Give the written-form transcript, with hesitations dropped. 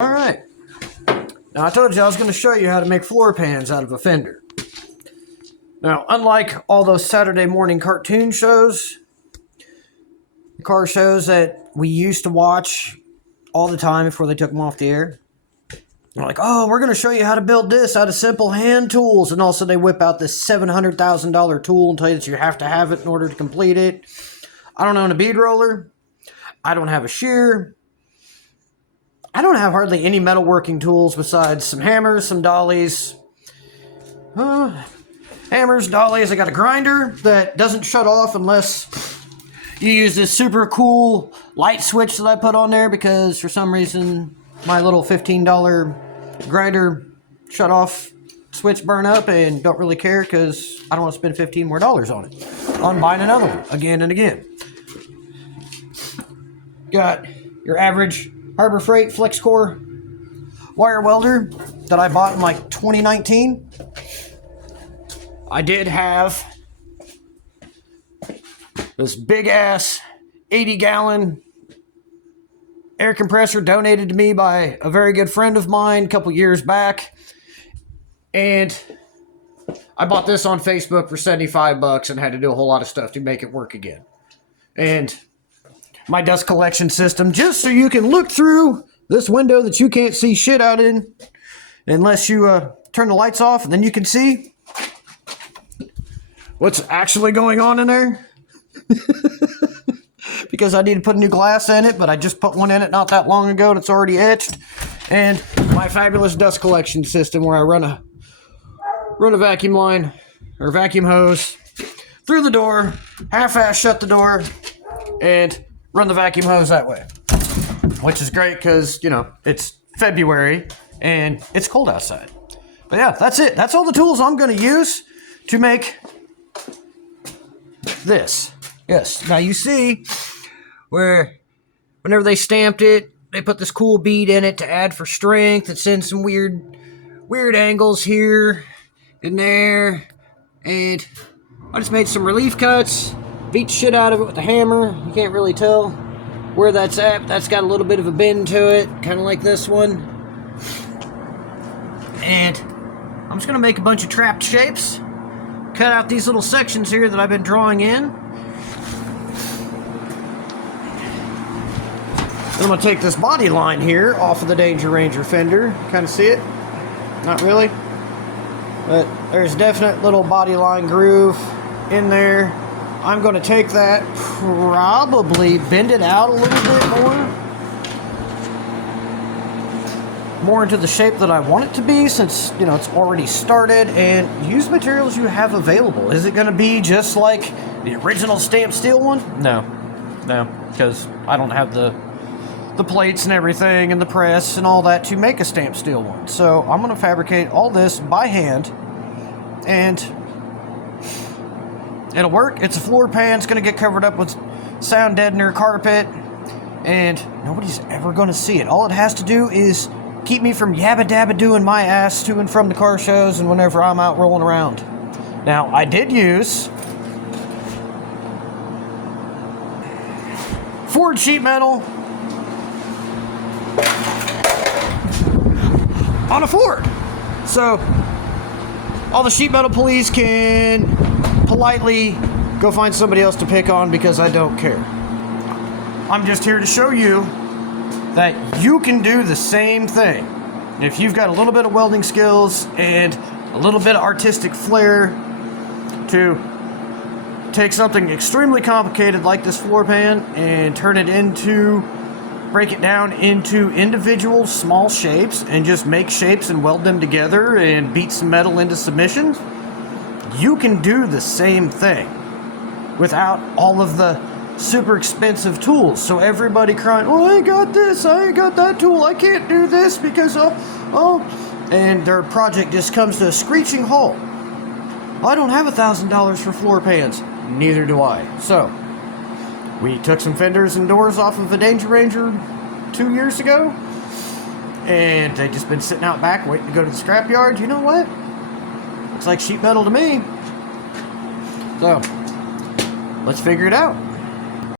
Alright, now I told you I was going to show you how to make floor pans out of a fender. Now, unlike all those Saturday morning cartoon shows, car shows that we used to watch all the time before they took them off the air, they're like, oh, we're going to show you how to build this out of simple hand tools, and also they whip out this $700,000 tool and tell you that you have to have it in order to complete it. I don't own a bead roller. I don't have a shear. I don't have hardly any metalworking tools besides some hammers, some dollies. Hammers, dollies. I got a grinder that doesn't shut off unless you use this super cool light switch that I put on there, because for some reason my little $15 grinder shut off switch burn up, and don't really care because I don't want to spend $15 more on it. On buying another one again and again. Got your average Harbor Freight FlexCore wire welder that I bought in like 2019. I did have this big ass 80-gallon air compressor donated to me by a very good friend of mine a couple years back. And I bought this on Facebook for $75 and had to do a whole lot of stuff to make it work again. And my dust collection system, just so you can look through this window that you can't see shit out in unless you turn the lights off, and then you can see what's actually going on in there. Because I need to put a new glass in it, but I just put one in it not that long ago that's already etched. And my fabulous dust collection system where I run a vacuum line or vacuum hose through the door, half-ass shut the door, and run the vacuum hose that way. Which is great because, you know, it's February and it's cold outside. But yeah, that's it. That's all the tools I'm going to use to make this. Yes. Now you see where whenever they stamped it, they put this cool bead in it to add for strength. It's in some weird angles here and there. And I just made some relief cuts. Beat shit out of it with a hammer. You can't really tell where that's at. That's got a little bit of a bend to it, kind of like this one. And I'm just going to make a bunch of trapped shapes. Cut out these little sections here that I've been drawing in. Then I'm going to take this body line here off of the Danger Ranger fender. Kind of see it? Not really. But there's definite little body line groove in there. I'm going to take that, probably bend it out a little bit more into the shape that I want it to be, since, you know, it's already started, and use materials you have available. Is it going to be just like the original stamped steel one? No, because I don't have the plates and everything and the press and all that to make a stamped steel one. So I'm going to fabricate all this by hand, and it'll work. It's a floor pan. It's going to get covered up with sound deadener carpet, and nobody's ever going to see it. All it has to do is keep me from yabba-dabba doing my ass to and from the car shows and whenever I'm out rolling around. Now, I did use Ford sheet metal on a Ford. So, all the sheet metal police can politely go find somebody else to pick on, because I don't care. I'm just here to show you that you can do the same thing. If you've got a little bit of welding skills and a little bit of artistic flair to take something extremely complicated like this floor pan and break it down into individual small shapes and just make shapes and weld them together and beat some metal into submission, you can do the same thing without all of the super expensive tools. So everybody crying, oh, I ain't got this, I ain't got that tool, I can't do this because, and their project just comes to a screeching halt. I don't have $1,000 for floor pans. Neither do I. So, we took some fenders and doors off of a Danger Ranger 2 years ago, and they've just been sitting out back waiting to go to the scrapyard. You know what? Looks like sheet metal to me. So, let's figure it out.